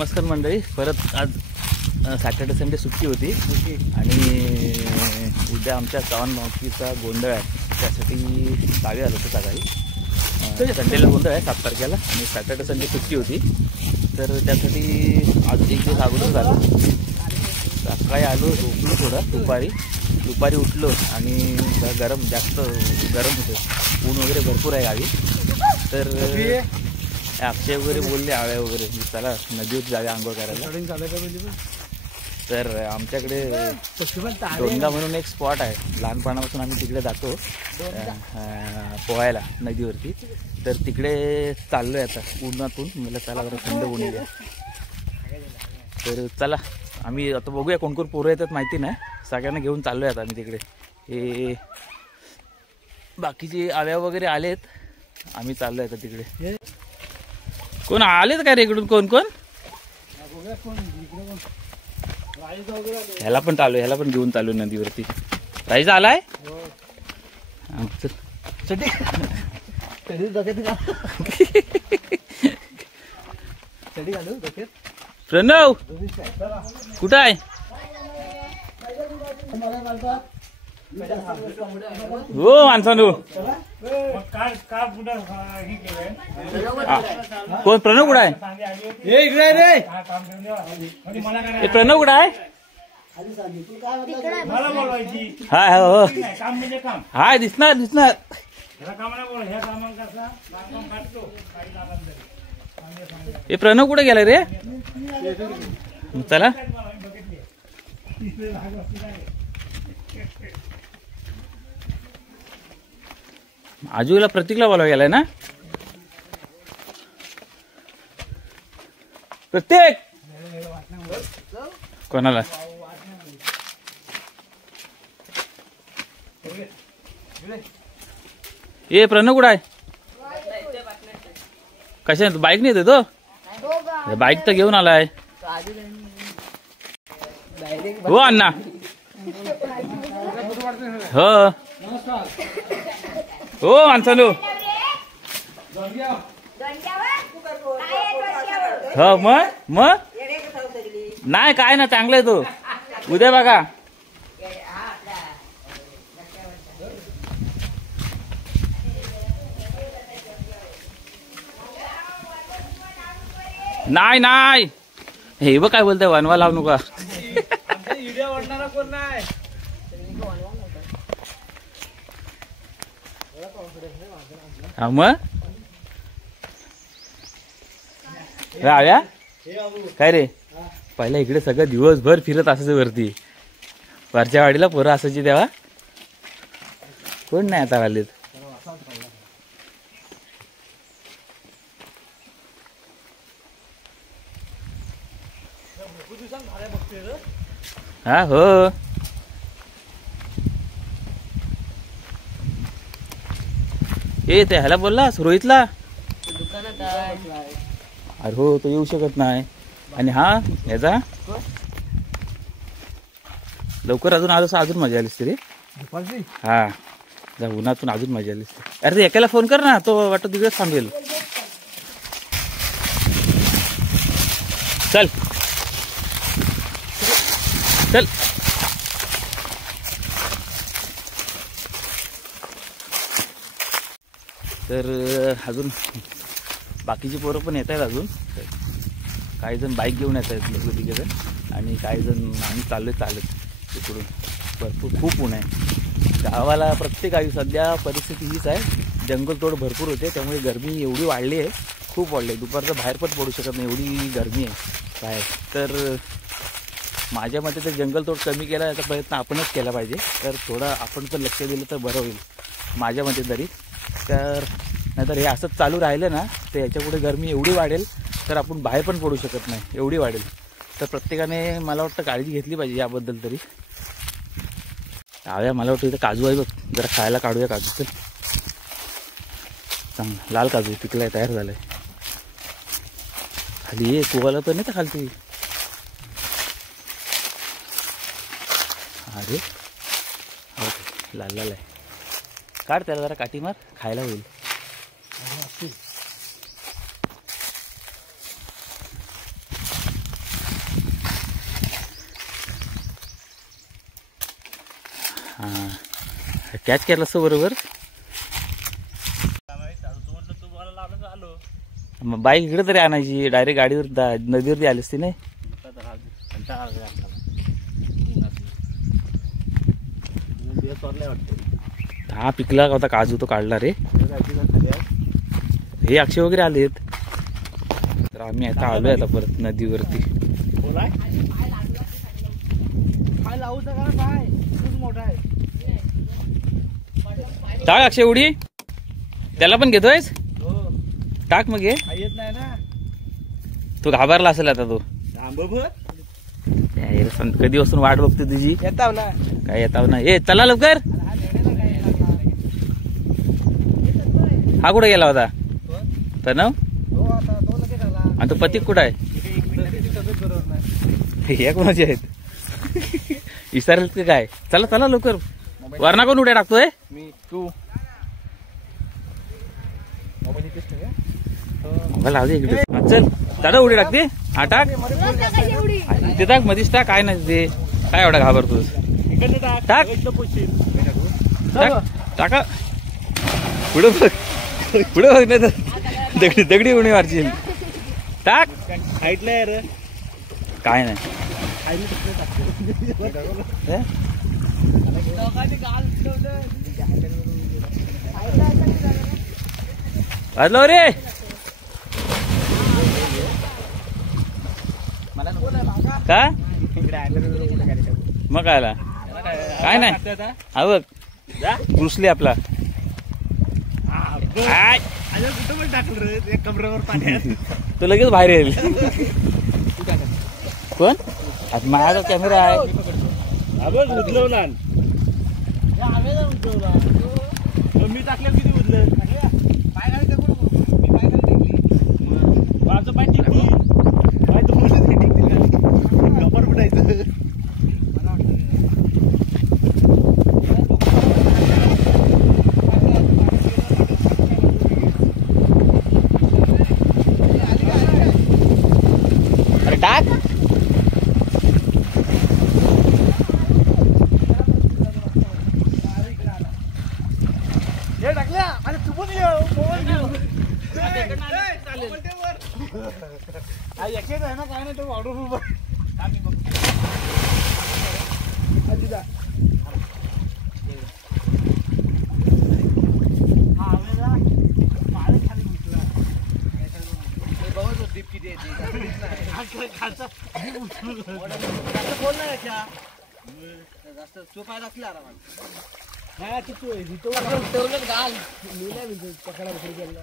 नमस्कार मंडळी, परत आज सॅटर्डे संडे सुट्टी होती आणि उद्या आमच्या चव्हाण भावकीचा गोंधळ आहे, त्यासाठी गावी आलो होतो सकाळी। संडेला गोंधळ आहे 7 तारखेला आणि सॅटर्डे संडे सुट्टी होती, तर त्यासाठी आज एक दिवस अगोदर झालो। सकाळी आलो, झोपलो थोडं, दुपारी उठलो आणि गरम जास्त गरम होतं, ऊन वगैरे भरपूर आहे गावी। तर अक्षय वगैरे बोलले आव्या वगैरे चला नदीवर जाऊया आंघोळ करायला। तर आमच्याकडे डोंगा म्हणून एक स्पॉट आहे, लहानपणापासून आम्ही तिकडे जातो पोहायला नदीवरती। तर तिकडे चाललोय आता उन्हातून, मला चला जरा थंड ऊन येईल। तर चला आम्ही आता बघूया कोण कोण पोरं येतात माहिती नाही, सगळ्यांना घेऊन चाललोय आता आम्ही तिकडे। हे बाकीचे आव्या वगैरे आलेत, आम्ही चाललोय आता तिकडे। कोण आलेत का रे इकडून? कोण कोण? ह्याला पण चालू, ह्याला पण घेऊन चालू नदीवरती। राईज आलाय? प्रणव कुठं आहे? हो माणसानो, कोण प्रणव कुठं आहे? प्रणव कुठं आहे? हाय हो हाय, दिसणार दिसणार। हे प्रणव कुठे गेला रे? चला आजूला प्रतीकला बोलावा गेलाय ना? प्रत्येक कोणाला? ये प्रणव कुठं आहे? कशा बाईक नाही येतो? बाईक तर घेऊन आलाय हो अण्णा। हो हो माणसानो, हो मग नाही काय ना, चांगलं आहे तो, उद्या बघा। नाही नाही, हे बघ काय बोलतोय, वनवा लावू नका। हा मग राव्या काय रे, पहिला इकडे सगळं दिवसभर फिरत असायचं वरती, वरच्या वाडीला पोरं असायची तेव्हा, कोण नाही आता आलेत। हा हो ए, ते ह्याला बोललास रोहितला? अरे हो, तो येऊ शकत नाही। आणि हा ह्याचा लवकर अजून आलो, अजून मजा आली असते रे। हा जा, उन्हातून अजून मजा आली असते। अरे ते एकाला फोन कर ना, तो वाटत तिकडेच थांबेल। चल चल तर अजून बाकीची पोरं पण येत आहेत अजून, काही जण बाईक घेऊन येत आहेत लोक तिकडे, आणि काही जण आम्ही चाललोय चालत तिकडून। भरपूर खूप ऊन आहे गावाला, प्रत्येक गावी सध्या परिस्थिती हीच आहे, जंगलतोड भरपूर होते, त्यामुळे गरमी एवढी वाढली आहे, खूप वाढली आहे, दुपारचं बाहेर पण पडू शकत नाही, एवढी गरमी आहे बाहेर। तर माझ्या मते तर जंगलतोड कमी केला याचा प्रयत्न आपणच केला पाहिजे, तर थोडं आपण पण लक्ष दिलं तर बरं होईल माझ्या मते तरी। तर नाहीतर हे असंच चालू राहिलं ना, तर याच्यापुढे गरमी एवढी वाढेल तर आपण बाहेर पण पडू शकत नाही, एवढी वाढेल। तर प्रत्येकाने मला वाटतं काळजी घेतली पाहिजे याबद्दल तरी। आव्या मला वाटतं इथं काजू आहे बघ, जरा खायला काढूया काजू। चल चांगला लाल काजू पिकलाय, तयार झालाय। खाली ये, तू तर नाही तर खालती। अरे ओके, लाल लाल आहे, काढ त्याला जरा काठी मार, खायला होईल। हां कॅच केला असतो बरोबर. मग बाईक इकडे तरी आणायची, डायरेक्ट गाडीवर नदीवरती आली असती नाही. हा पिकला होता काजू तो काढला रे. हे अक्षय वगैरे आलेत. तर आम्ही आता आलोय आता परत नदीवरती. टाक अक्षय उडी, त्याला पण घेतोयस टाक मग. येत नाही ना तू, घाबरला असेल आता तो. कधी वाजून वाट बघतो तुझी. येताव ना काय येताव ना. ए चला लवकर. हा कुठे गेला होता प्रणव? आणि तो पतिक कुठं आहे? हे कोणाचे आहेत? विचारलं का काय? चला चला लवकर. वरणा कोण उड्या टाकतोय? मी. तू लाव दे इकडे. चल दादा उडी टाकते. हा टाक ते टाक मधीच टाक. काय नाही ते काय एवढा घाबरतोस. टाक टाका पुढे बघ, पुढे बघ नाही तर दगडी दगडी उडी मारशील. टाक हाईटला यार काय नाही. वाजलो रे. का मग कायला काय नाही. हा बघ घुसले आपला. तो लगेच बाहेर येईल. कोण? आता माझा कॅमेरा आहे. उचलवला मी टाकल्या किती उचल पाय घाल. माझं पाय टिकली पाय तर गपर फुटायचं. अरे टाक. टाकल्या अरे चुकून चालेल आहे ना काय नाही तो वाढून जास्त चोपाय लागला घाल मी नाही पकडा गेला.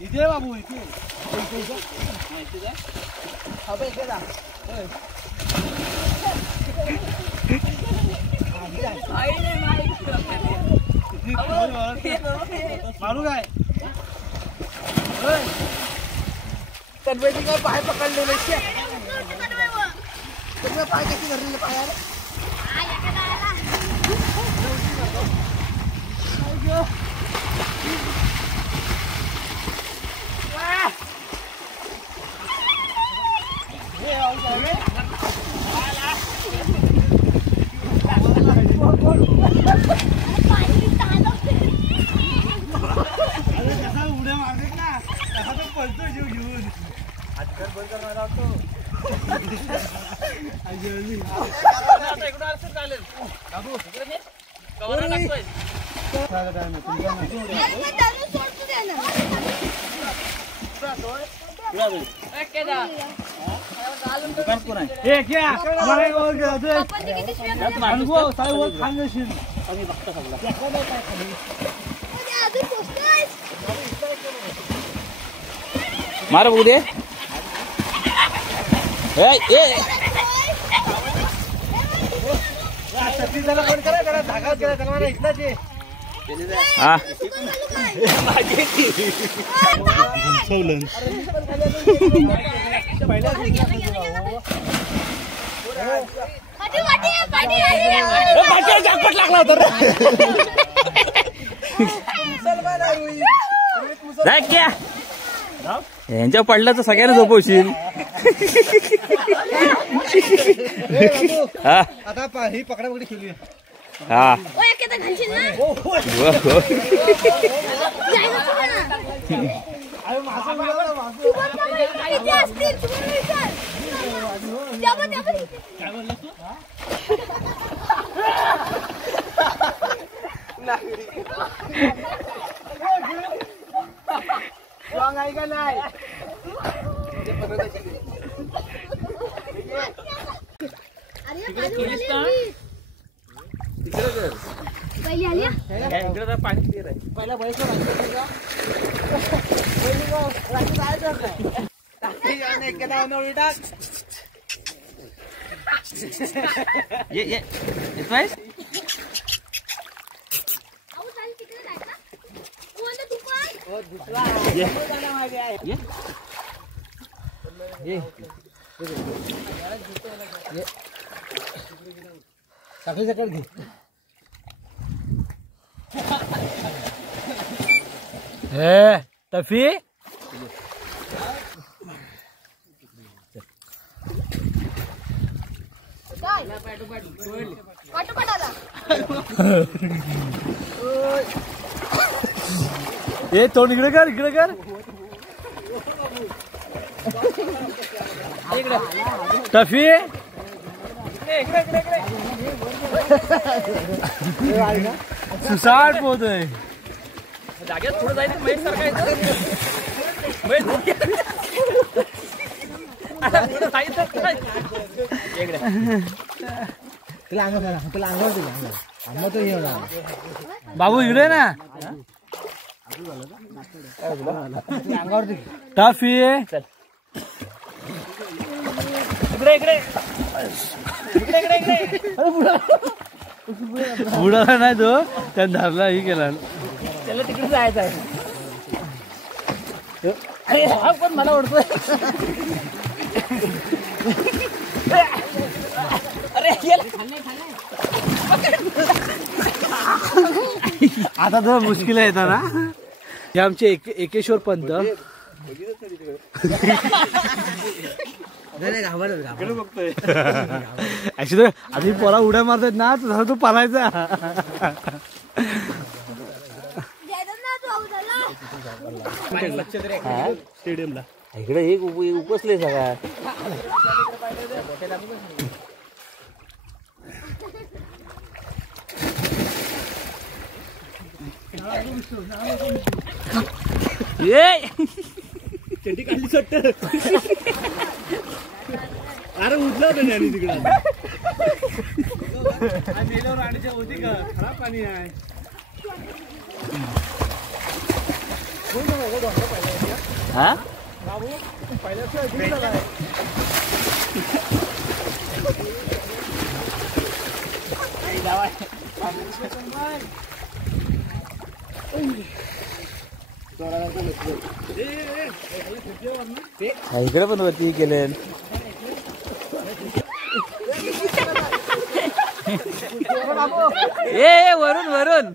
इथे बाबू इथे मारू काय तन्मयजी काय पाय पकडलेले पाय कशी धरलेले पायाला. उड्या मारते ना तसा तो पळतो जीव घेऊन. आजकाल बंद करणार होतो चालेल मार बघू दे. जाकपट लागला होता क्या यांच्या पडलं तर सगळ्यांना झोपवशील. आता ही पकडापकडी खेळूया. हा पाणी क्लिअर आहे. पहिला साखळी सकट घे. तफी ए तोंड इकडे कर इकडे कर. तफी सुसाट पोहतोय. जागेत थोडं जायचं मैट सारखं तुला अंगावर तुला अंगावर अंगावर तो ये बाबू इकडे ना अंगावर टफी इकडे इकडे बुडाला नाही तो त्या धरला ही केला. त्याला तिकडे जायचं आहे. अरे हा पण मला ओढतोय. अरे आता तर मुश्किल आहे ना. हे आमचे एकेश्वर पंत ऍक्च्युली आधी पोरा उड्या मारतात ना तसा तो पालायचा. स्टेडियमला इकडे एक उपसले सगळा. चड्डी काढली सट्ट. अरे उठला होता नाही तिकडे. मेल्यावर राणीच्या होती का खराब पाणी आहे. हा बाबू पहिल्याच इकडे पण वरती गेले. ए वरून वरून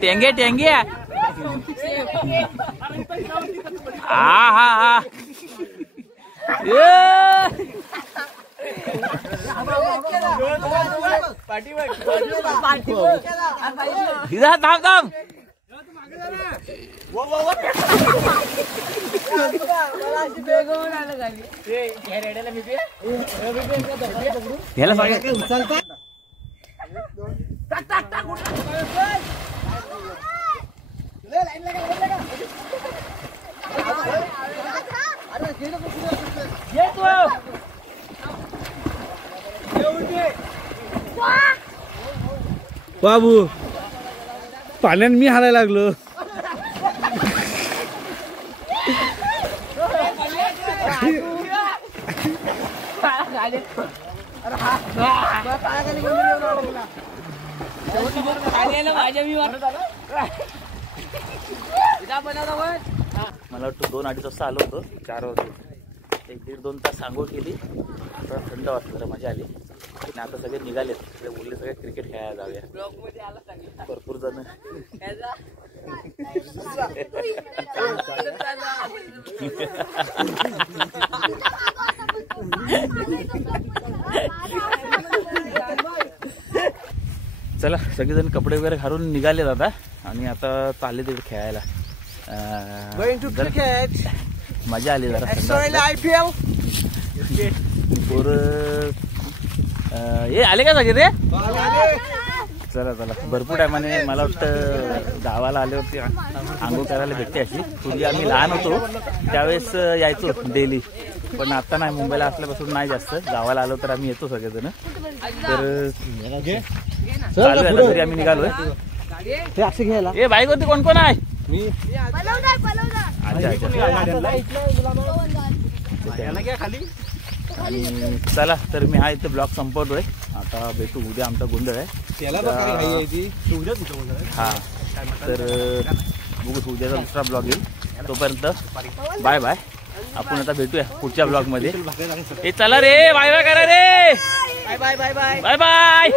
टेंगे टेंगे हा हा हा थांब थांब. बाबू पाण्यात मी हालायला लागलो. मला वाटतं 2-2:30 वाजता आलो होतो, 4 वाजता 1-1.5-2 तास आंघोळ केली, आता थंड वाटलं, जरा मजा आली. आणि आता सगळे निघालेत, सगळे बोलले सगळे क्रिकेट खेळायला जाऊया. भरपूर जण चला, सगळेजण कपडे वगैरे घालून निघाले दादा आणि आता चालले तिकडे खेळायला. मजा आली जरा. पोरं हे आले का सगळे रे? चला चला, भरपूर टायमाने मला वाटतं गावाला आल्यावरती आंघोळ करायला भेटते अशी. पूर्वी आम्ही लहान होतो त्यावेळेस यायचो डेली, पण आता नाही, मुंबईला असल्यापासून नाही जास्त. गावाला आलो तर आम्ही येतो सगळेजण. तर चालू आहे घरी, आम्ही निघालोय. हे बाईक होती, कोण कोण आहे? मी. अच्छा अच्छा. आणि चला, तर मी हा इथे ब्लॉग संपवतोय. आता भेटू उद्या, आमचा गोंधळ आहे. हा, तर बघू उद्याचा दुसरा ब्लॉग येईल. तोपर्यंत बाय बाय. आपण आता भेटूया पुढच्या ब्लॉग मध्ये. हे चला रे, बाय बाय करा रे. Bye bye bye bye bye bye.